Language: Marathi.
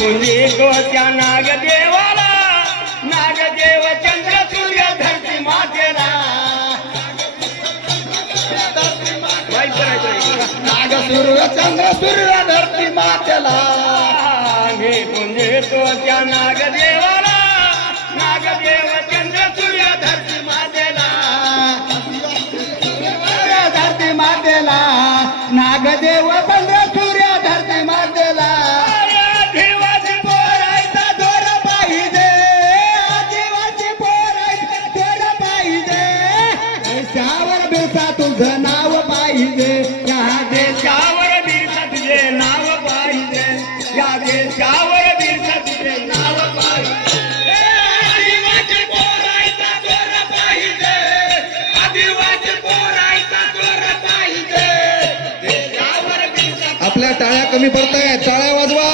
पुंजितो त्या नागदेवाला नागदेव चंद्र सूर्य धरती मातेला नाग सूर्य चंद्र सूर्य धरती मातेला मी पुंजितो त्या नागदेवाला नागदेव चंद्र सूर्य धरती मातेला धरती मातेला नागदेव चंद्र सूर्य धरती मातेला देवाची पोरायचा दोर पाहिजे आदिवासी पोरायचा दोर पाहिजे देशावर बेसा तुझं नाव पाहिजे या देशावर बिरसा तुझे नाव पाहिजे या देशावर बिरसा तुझे नाव पाहिजे आदिवासी पोरायचा दोर पाहिजे आदिवासी पोरायचा दोर पाहिजे देशावर बिरसा आपल्या टाळ्या कमी पडतायत टाळ्या वाजवा